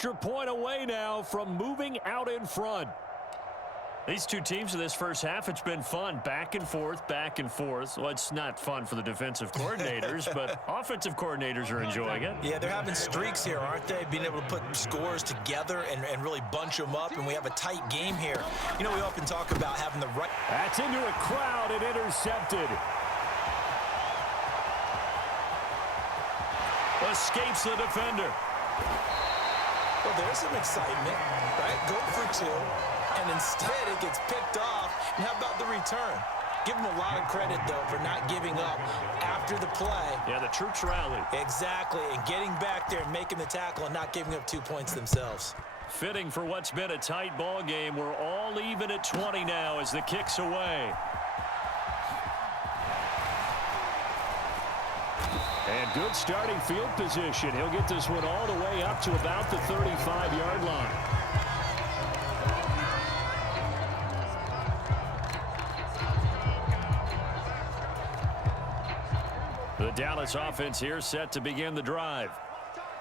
extra point away now from moving out in front. These two teams in this first half, it's been fun. Back and forth, back and forth. Well, it's not fun for the defensive coordinators, but offensive coordinators are enjoying it. Yeah, they're having streaks here, aren't they? Being able to put scores together and really bunch them up, and we have a tight game here. You know, we often talk about having the right... That's into a crowd and intercepted. Escapes the defender. Well, there's some excitement, right? Go for two. And instead it gets picked off. And how about the return? Give them a lot of credit, though, for not giving up after the play. Yeah, the troops rallied. Exactly, and getting back there and making the tackle and not giving up 2 points themselves. Fitting for what's been a tight ball game. We're all even at 20 now as the kick's away. And good starting field position. He'll get this one all the way up to about the 35-yard line. The Dallas offense here set to begin the drive.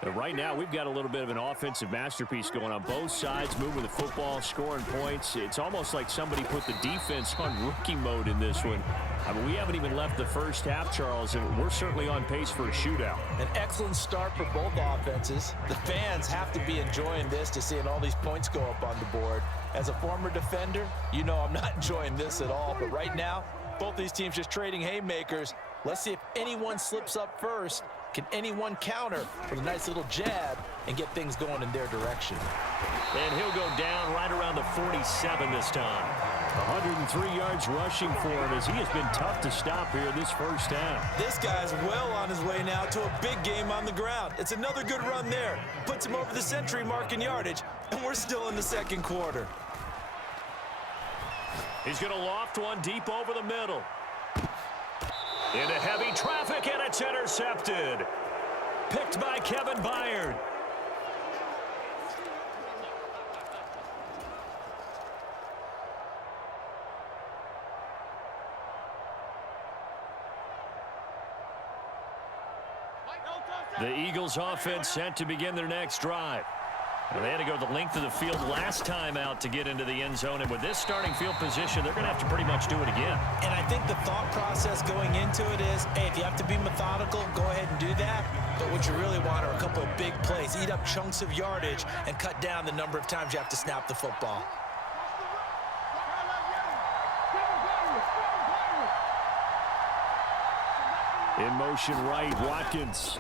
And right now, we've got a little bit of an offensive masterpiece going on both sides, moving the football, scoring points. It's almost like somebody put the defense on rookie mode in this one. I mean, we haven't even left the first half, Charles, and we're certainly on pace for a shootout. An excellent start for both offenses. The fans have to be enjoying this to seeing all these points go up on the board. As a former defender, you know I'm not enjoying this at all. But right now, both these teams just trading haymakers. Let's see if anyone slips up first. Can anyone counter with a nice little jab and get things going in their direction? And he'll go down right around the 47 this time. 103 yards rushing for him as he has been tough to stop here this first half. This guy's well on his way now to a big game on the ground. It's another good run there. Puts him over the century mark in yardage, and we're still in the second quarter. He's going to loft one deep over the middle. Into heavy traffic, and it's intercepted. Picked by Kevin Byard. The Eagles offense set to begin their next drive. Well, they had to go the length of the field last time out to get into the end zone, and with this starting field position, they're going to have to pretty much do it again. And I think the thought process going into it is, hey, if you have to be methodical, go ahead and do that. But what you really want are a couple of big plays, eat up chunks of yardage, and cut down the number of times you have to snap the football. In motion right, Watkins.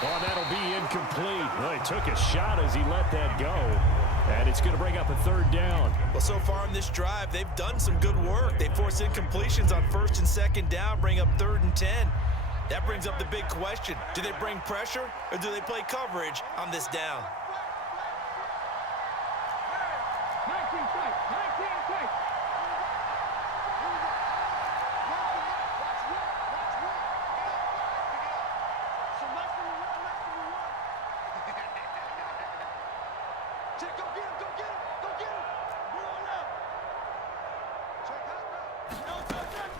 Oh, that'll be incomplete. Well, he took a shot as he let that go. And it's going to bring up a third down. Well, so far in this drive, they've done some good work. They force incompletions on first and second down, bring up 3rd and 10. That brings up the big question. Do they bring pressure or do they play coverage on this down?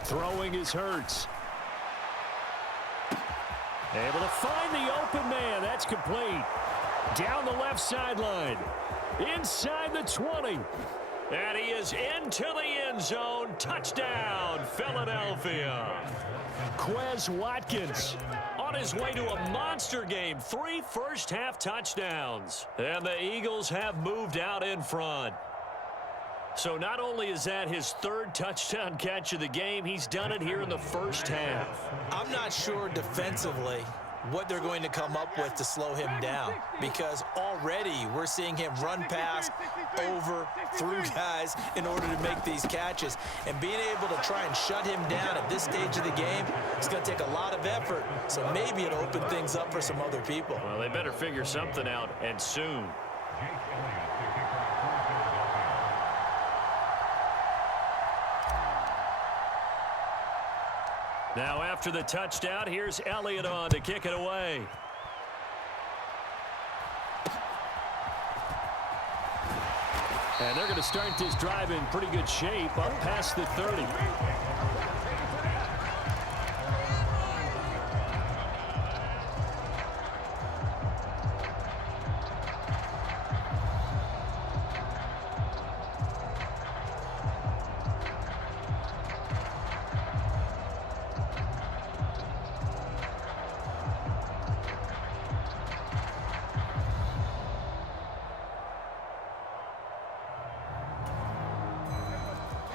Throwing is Hurts. Able to find the open man. That's complete. Down the left sideline. Inside the 20. And he is into the end zone. Touchdown, Philadelphia. Quez Watkins on his way to a monster game. 3 first-half touchdowns. And the Eagles have moved out in front. So not only is that his 3rd touchdown catch of the game, he's done it here in the first half. I'm not sure defensively what they're going to come up with to slow him down, because already we're seeing him run past, over, through guys in order to make these catches. And being able to try and shut him down at this stage of the game, it's going to take a lot of effort. So maybe it'll open things up for some other people. Well, they better figure something out, and soon. Now after the touchdown, here's Elliott on to kick it away. And they're going to start this drive in pretty good shape up past the 30.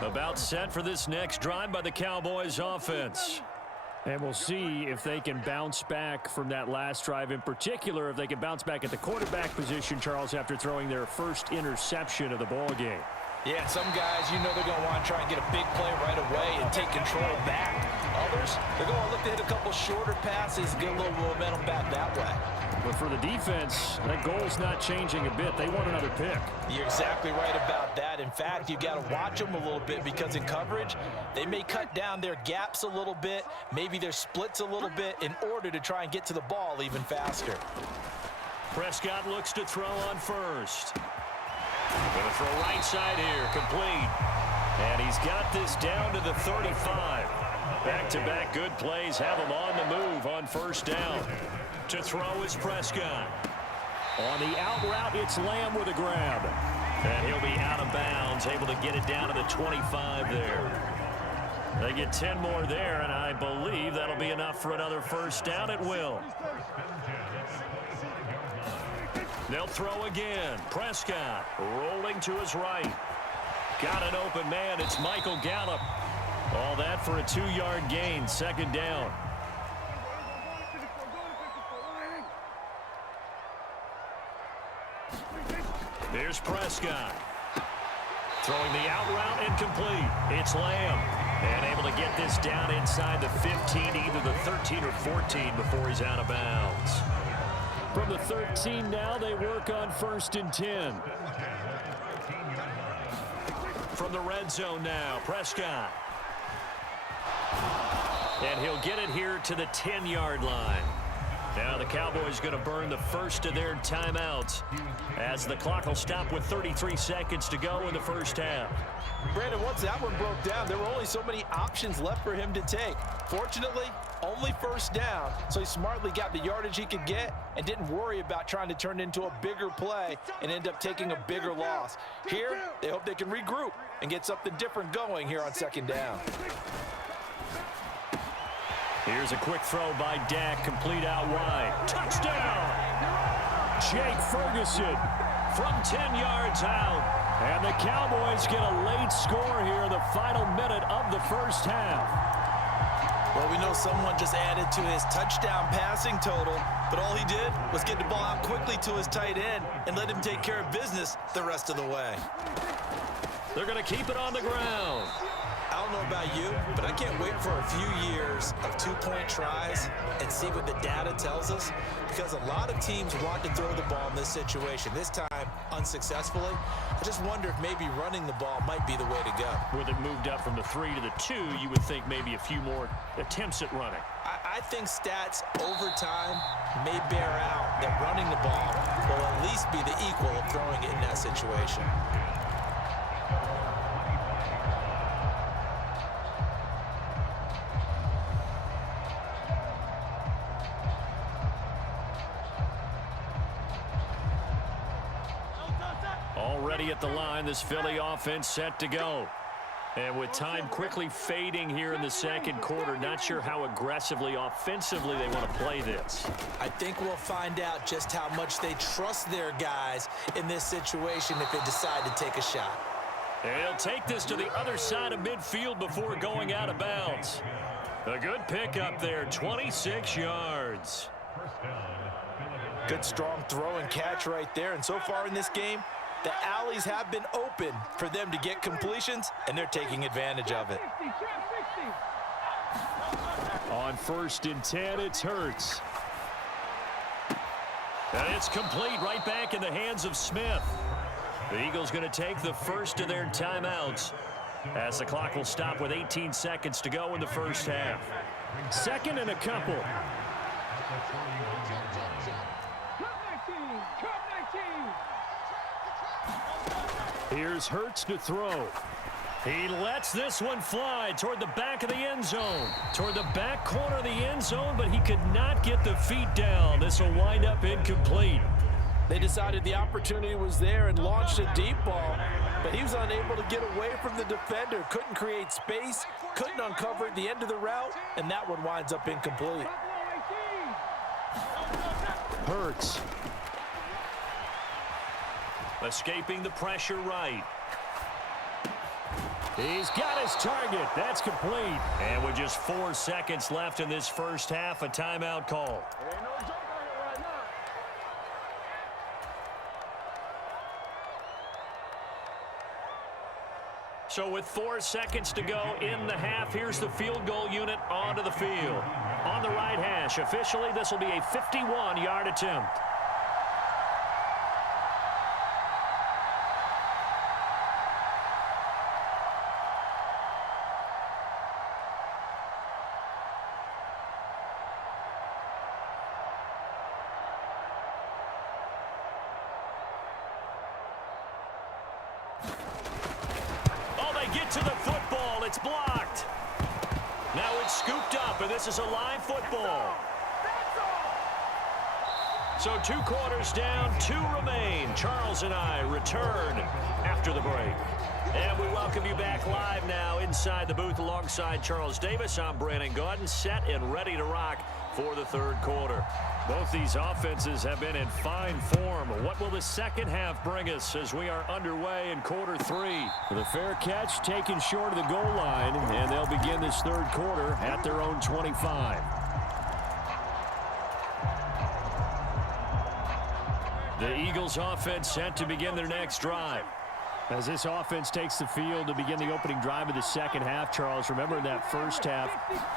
About set for this next drive by the Cowboys offense. And we'll see if they can bounce back from that last drive, in particular, if they can bounce back at the quarterback position, Charles, after throwing their first interception of the ball game. Yeah, some guys, you know they're going to want to try and get a big play right away and take control back. Others, they're going to look to hit a couple shorter passes, get a little momentum back that way. But for the defense, that goal's not changing a bit. They want another pick. You're exactly right about that. In fact, you got to watch them a little bit because in coverage, they may cut down their gaps a little bit, maybe their splits a little bit in order to try and get to the ball even faster. Prescott looks to throw on first. Going to throw right side here, complete. And he's got this down to the 35. Back-to-back good plays have him on the move on first down. To throw is Prescott. On the out route, it's Lamb with a grab. And he'll be out of bounds, able to get it down to the 25 there. They get 10 more there, and I believe that'll be enough for another first down. It will. They'll throw again. Prescott rolling to his right. Got an open man. It's Michael Gallup. All that for a 2-yard gain. Second down. Here's Prescott. Throwing the out route incomplete. It's Lamb. And able to get this down inside the 15, either the 13 or 14 before he's out of bounds. From the 13 now, they work on 1st and 10. From the red zone now, Prescott. And he'll get it here to the 10-yard line. Now the Cowboys going to burn the first of their timeouts as the clock will stop with 33 seconds to go in the first half. Brandon, once that one broke down, there were only so many options left for him to take. Fortunately, only first down, so he smartly got the yardage he could get and didn't worry about trying to turn it into a bigger play and end up taking a bigger loss. Here, they hope they can regroup and get something different going here on second down. Here's a quick throw by Dak, complete out wide. Touchdown! Jake Ferguson from 10 yards out. And the Cowboys get a late score here in the final minute of the first half. Well, we know someone just added to his touchdown passing total, but all he did was get the ball out quickly to his tight end and let him take care of business the rest of the way. They're going to keep it on the ground. I don't know about you, but I can't wait for a few years of two-point tries and see what the data tells us, because a lot of teams want to throw the ball in this situation. This time, unsuccessfully. I just wonder if maybe running the ball might be the way to go. With it moved up from the 3 to the 2, you would think maybe a few more attempts at running. I think stats over time may bear out that running the ball will at least be the equal of throwing it in that situation. Already at the line, this Philly offense set to go. And with time quickly fading here in the second quarter, not sure how aggressively, offensively they want to play this. I think we'll find out just how much they trust their guys in this situation if they decide to take a shot. And he'll take this to the other side of midfield before going out of bounds. A good pickup there, 26 yards. Good strong throw and catch right there. And so far in this game, the alleys have been open for them to get completions, and they're taking advantage of it. On 1st and 10, it's Hurts. And it's complete right back in the hands of Smith. The Eagles going to take the first of their timeouts as the clock will stop with 18 seconds to go in the first half. Second and a couple. Here's Hurts to throw. He lets this one fly toward the back of the end zone. Toward the back corner of the end zone, but he could not get the feet down. This will wind up incomplete. They decided the opportunity was there and launched a deep ball, but he was unable to get away from the defender. Couldn't create space, couldn't uncover at the end of the route, and that one winds up incomplete. Hurts. Escaping the pressure right. He's got his target. That's complete. And with just 4 seconds left in this first half, a timeout call. So with 4 seconds to go in the half, here's the field goal unit onto the field. On the right hash, officially this will be a 51-yard attempt. Get to the football. It's blocked. Now it's scooped up, and this is a live football. So 2 quarters down, 2 remain. Charles and I return after the break. And we welcome you back live now inside the booth alongside Charles Davis. I'm Brandon Gaudin, set and ready to rock for the third quarter. Both these offenses have been in fine form. What will the second half bring us as we are underway in quarter 3? The fair catch taken short of the goal line, and they'll begin this third quarter at their own 25. The Eagles offense set to begin their next drive. As this offense takes the field to begin the opening drive of the second half, Charles, remember in that first half,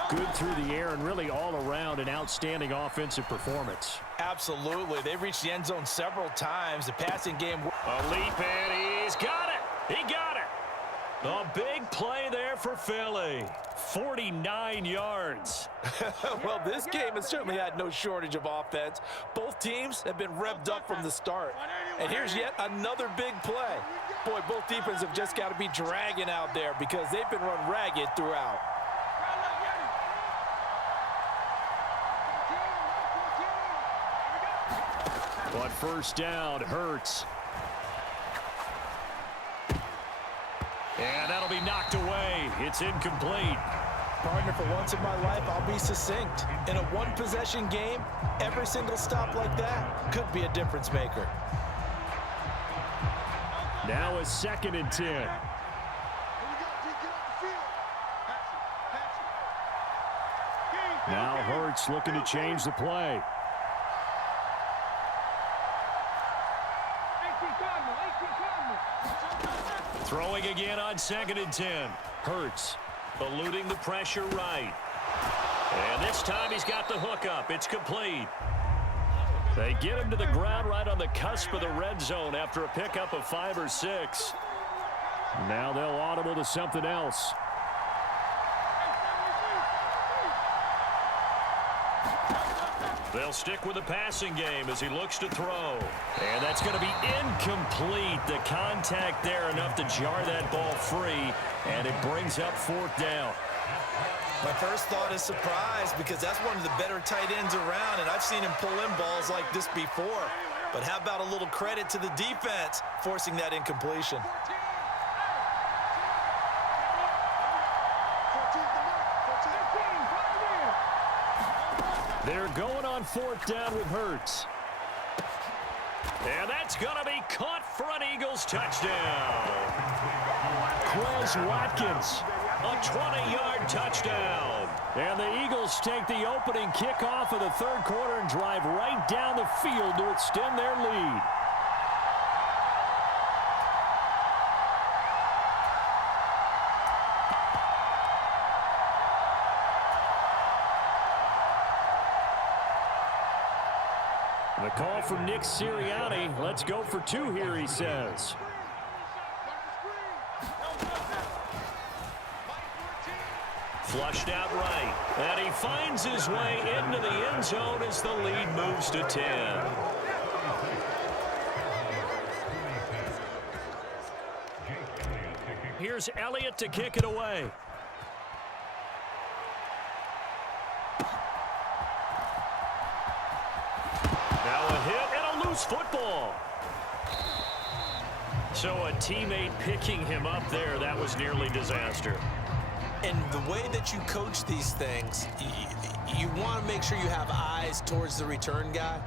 good through the air and really all around an outstanding offensive performance. Absolutely. They've reached the end zone several times. The passing game. A leap, and he's got it. He got it. A big play there for Philly. 49 yards. Well, this game has certainly had no shortage of offense. Both teams have been revved up from the start. And here's yet another big play. Boy, both defenses have just got to be dragging out there because they've been run ragged throughout. But first down, Hurts. And that'll be knocked away. It's incomplete. Partner, for once in my life, I'll be succinct. In a one-possession game, every single stop like that could be a difference maker. Now a 2nd and 10. Now Hurts looking to change the play. Throwing again on 2nd and 10. Hurts eluding the pressure right. And this time he's got the hook up. It's complete. They get him to the ground right on the cusp of the red zone after a pickup of 5 or 6. Now they'll audible to something else. They'll stick with the passing game as he looks to throw. And that's going to be incomplete. The contact there enough to jar that ball free. And it brings up 4th down. My first thought is surprise because that's one of the better tight ends around, and I've seen him pull in balls like this before. But how about a little credit to the defense forcing that incompletion? They're going on 4th down with Hurts. And that's going to be caught for an Eagles touchdown. Quez Watkins, a 20-yard touchdown. And the Eagles take the opening kickoff of the third quarter and drive right down the field to extend their lead. The call from Nick Sirianni. Let's go for 2 here, he says. Flushed out right. And he finds his way into the end zone as the lead moves to 10. Here's Elliott to kick it away. Now a hit and a loose football. So a teammate picking him up there, that was nearly disaster. And the way that you coach these things, you want to make sure you have eyes towards the return guy.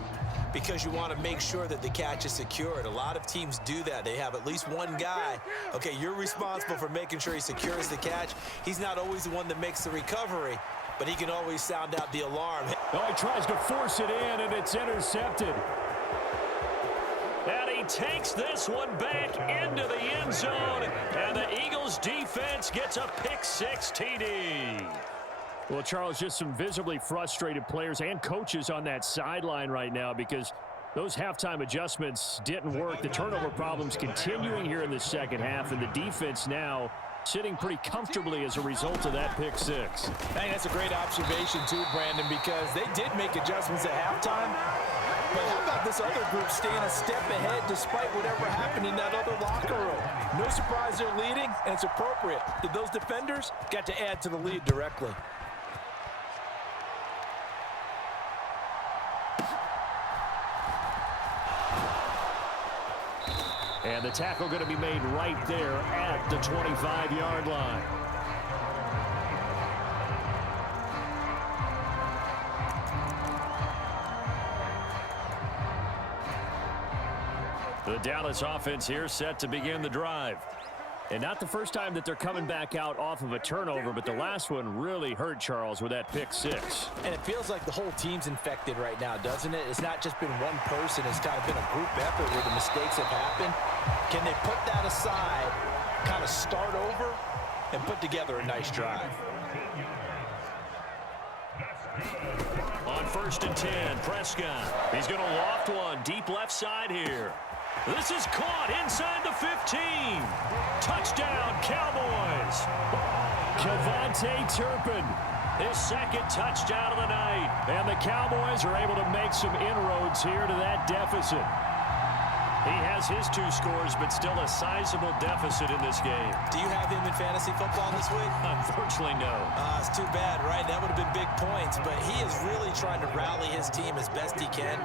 because you want to make sure that the catch is secured. A lot of teams do that. They have at least one guy. Okay, you're responsible for making sure he secures the catch. He's not always the one that makes the recovery, but he can always sound out the alarm. Oh, he tries to force it in, and it's intercepted. And he takes this one back into the end zone, and the Eagles defense gets a pick-6 TD. Well, Charles, just some visibly frustrated players and coaches on that sideline right now because those halftime adjustments didn't work. The turnover problems continuing here in the second half, and the defense now sitting pretty comfortably as a result of that pick-6. I think that's a great observation too, Brandon, because they did make adjustments at halftime. But how about this other group staying a step ahead despite whatever happened in that other locker room? No surprise they're leading, and it's appropriate that those defenders got to add to the lead directly. And the tackle going to be made right there at the 25-yard line. The Dallas offense here set to begin the drive. And not the first time that they're coming back out off of a turnover, but the last one really hurt Charles with that pick-6. And it feels like the whole team's infected right now, doesn't it? It's not just been one person. It's kind of been a group effort where the mistakes have happened. Can they put that aside, kind of start over, and put together a nice drive? On 1st and 10, Prescott. He's going to loft one deep left side here. This is caught inside the 15. Touchdown, Cowboys. Kevontae Turpin, his second touchdown of the night. And the Cowboys are able to make some inroads here to that deficit. He has his 2 scores, but still a sizable deficit in this game. Do you have him in fantasy football this week? Unfortunately, no. It's too bad, right? That would have been big points, but he is really trying to rally his team as best he can.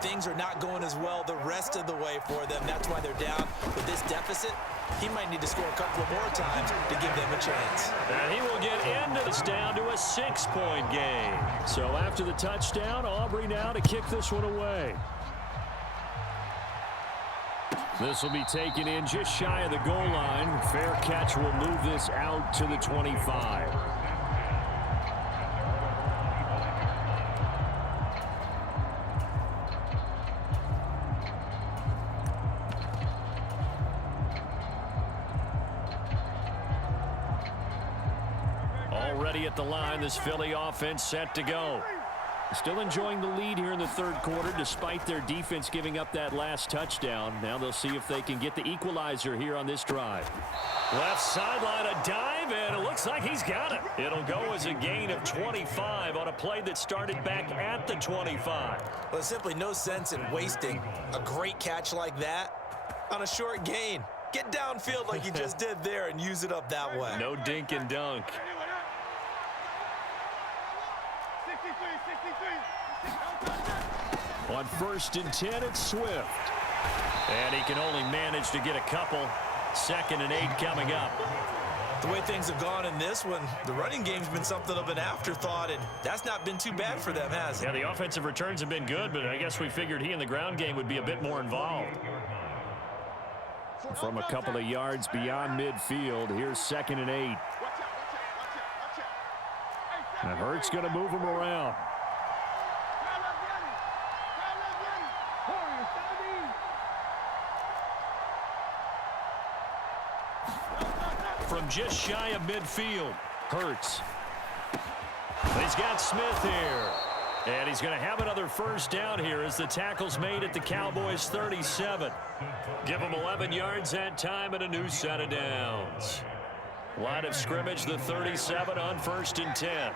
Things are not going as well the rest of the way for them. That's why they're down. With this deficit, he might need to score a couple of more times to give them a chance. And he will get into this down to a 6-point game. So after the touchdown, Aubrey now to kick this one away. This will be taken in just shy of the goal line. Fair catch will move this out to the 25. Already at the line, this Philly offense set to go. Still enjoying the lead here in the third quarter despite their defense giving up that last touchdown. Now they'll see if they can get the equalizer here on this drive. Left sideline, a dive, and it looks like he's got it. It'll go as a gain of 25 on a play that started back at the 25. Well, there's simply no sense in wasting a great catch like that on a short gain. Get downfield like you just did there and use it up that way. No dink and dunk. On 1st and 10, it's Swift. And he can only manage to get a couple. 2nd and 8 coming up. The way things have gone in this one, the running game's been something of an afterthought, and that's not been too bad for them, has it? Yeah, the offensive returns have been good, but I guess we figured he in the ground game would be a bit more involved. From a couple of yards beyond midfield, here's 2nd and 8. And Hurts going to move him around. From just shy of midfield, Hurts. He's got Smith here. And he's going to have another first down here as the tackle's made at the Cowboys' 37. Give them 11 yards that time and a new set of downs. Line of scrimmage, the 37 on 1st and 10.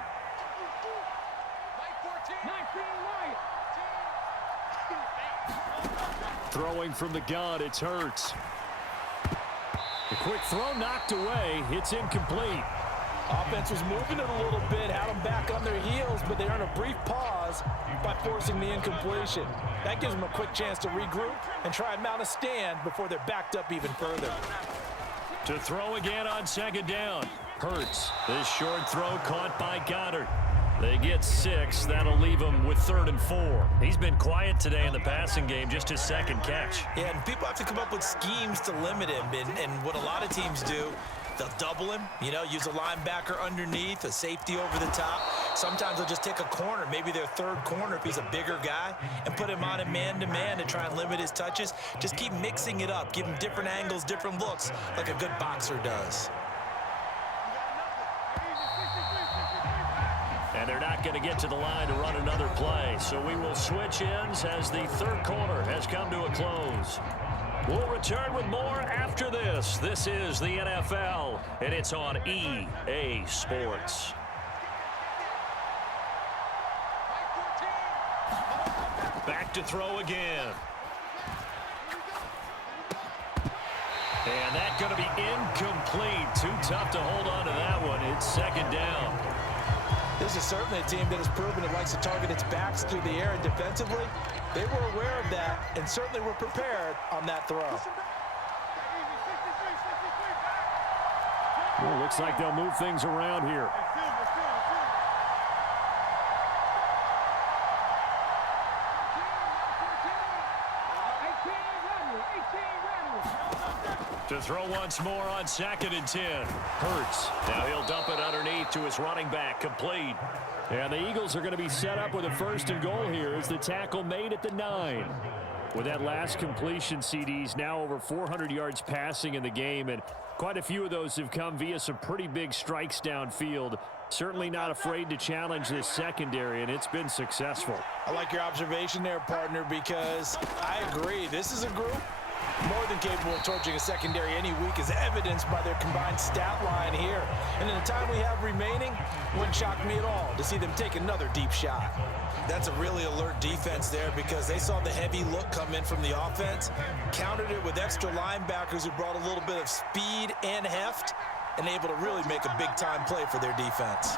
Throwing from the gun, it's Hurts. A quick throw knocked away. It's incomplete. Offense was moving it a little bit, had them back on their heels, but they earned a brief pause by forcing the incompletion. That gives them a quick chance to regroup and try and mount a stand before they're backed up even further. To throw again on 2nd down. Hurts. This short throw caught by Goddard. They get 6. That'll leave him with 3rd and 4. He's been quiet today in the passing game, just his second catch. Yeah, and people have to come up with schemes to limit him. And what a lot of teams do, they'll double him, use a linebacker underneath, a safety over the top. Sometimes they'll just take a corner, maybe their 3rd corner if he's a bigger guy, and put him on a man-to-man to try and limit his touches. Just keep mixing it up, give him different angles, different looks, like a good boxer does. And they're not going to get to the line to run another play. So we will switch ends as the 3rd quarter has come to a close. We'll return with more after this. This is the NFL, and it's on EA Sports. Back to throw again. And that's going to be incomplete. Too tough to hold on to that one. It's 2nd down. This is certainly a team that has proven it likes to target its backs through the air, and defensively, they were aware of that and certainly were prepared on that throw. Well, looks like they'll move things around here. To throw once more on 2nd and 10. Hurts. Now he'll dump it underneath to his running back. Complete. And the Eagles are going to be set up with a 1st and goal here as the tackle made at the 9. With that last completion, CD's now over 400 yards passing in the game, and quite a few of those have come via some pretty big strikes downfield. Certainly not afraid to challenge this secondary, and it's been successful. I like your observation there, partner, because I agree. This is a group more than capable of torching a secondary any week, as evidenced by their combined stat line here. And in the time we have remaining, wouldn't shock me at all to see them take another deep shot. That's a really alert defense there, because they saw the heavy look come in from the offense, countered it with extra linebackers who brought a little bit of speed and heft, and able to really make a big-time play for their defense.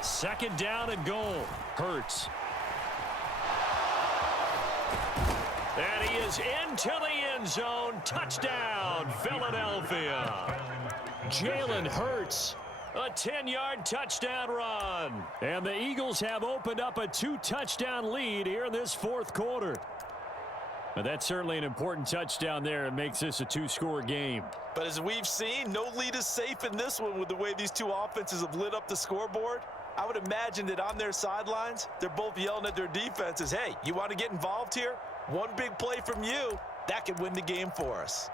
2nd down and goal. Hurts. And he is into the end zone. Touchdown, Philadelphia. Jalen Hurts, a 10-yard touchdown run. And the Eagles have opened up a 2-touchdown lead here in this 4th quarter. And that's certainly an important touchdown there. It makes this a 2-score game. But as we've seen, no lead is safe in this one with the way these two offenses have lit up the scoreboard. I would imagine that on their sidelines, they're both yelling at their defenses, hey, you want to get involved here? One big play from you, that could win the game for us.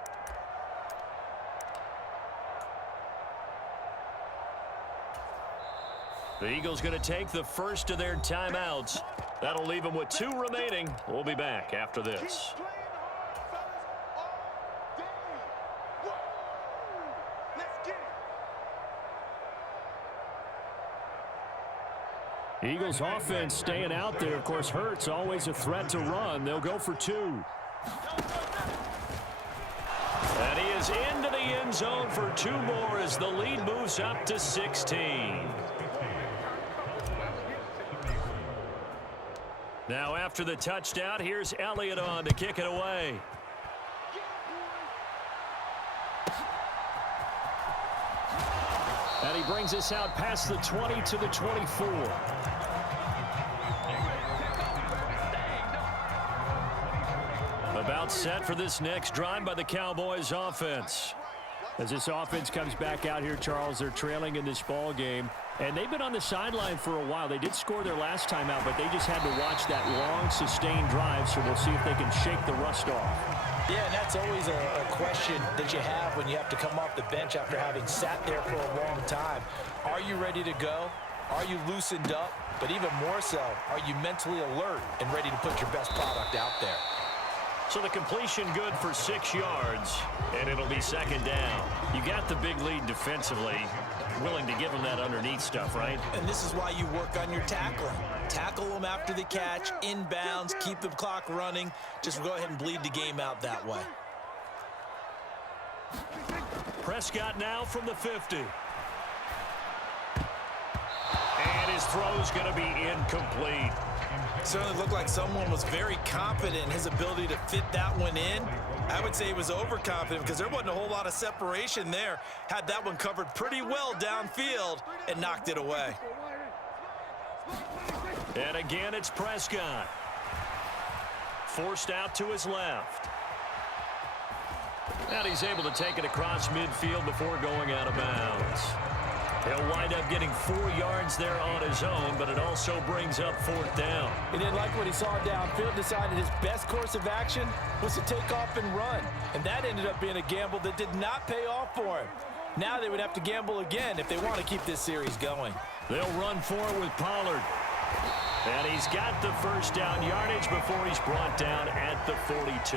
The Eagles going to take the first of their timeouts. That'll leave them with 2 remaining. We'll be back after this. Eagles offense staying out there. Of course, Hurts always a threat to run. They'll go for 2. And he is into the end zone for 2 more as the lead moves up to 16. Now after the touchdown, here's Elliott on to kick it away. And he brings us out past the 20 to the 24. About set for this next drive by the Cowboys offense. As this offense comes back out here, Charles, they're trailing in this ball game. And they've been on the sideline for a while. They did score their last time out, but they just had to watch that long, sustained drive, so we'll see if they can shake the rust off. Yeah, and that's always a question that you have when you have to come off the bench after having sat there for a long time. Are you ready to go? Are you loosened up? But even more so, are you mentally alert and ready to put your best product out there? So the completion good for 6 yards, and it'll be 2nd down. You got the big lead defensively, willing to give them that underneath stuff, right? And this is why you work on your tackling. Tackle them after the catch, inbounds, keep the clock running. Just go ahead and bleed the game out that way. Prescott now from the 50. And his throw's going to be incomplete. Certainly looked like someone was very confident in his ability to fit that one in. I would say he was overconfident because there wasn't a whole lot of separation there. Had that one covered pretty well downfield and knocked it away. And again, it's Prescott. Forced out to his left. And he's able to take it across midfield before going out of bounds. He'll wind up getting 4 yards there on his own, but it also brings up 4th down. He didn't like what he saw downfield, decided his best course of action was to take off and run. And that ended up being a gamble that did not pay off for him. Now they would have to gamble again if they want to keep this series going. They'll run forward with Pollard. And he's got the first down yardage before he's brought down at the 42.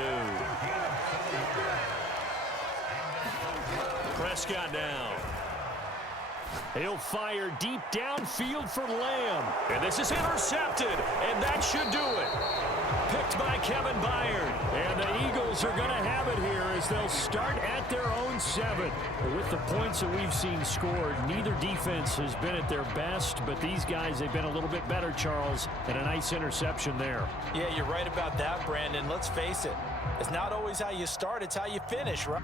Prescott now. He'll fire deep downfield for Lamb. And this is intercepted, and that should do it. Picked by Kevin Byard. And the Eagles are going to have it here as they'll start at their own 7. With the points that we've seen scored, neither defense has been at their best, but these guys, they've been a little bit better, Charles, and a nice interception there. Yeah, you're right about that, Brandon. Let's face it. It's not always how you start, it's how you finish, right?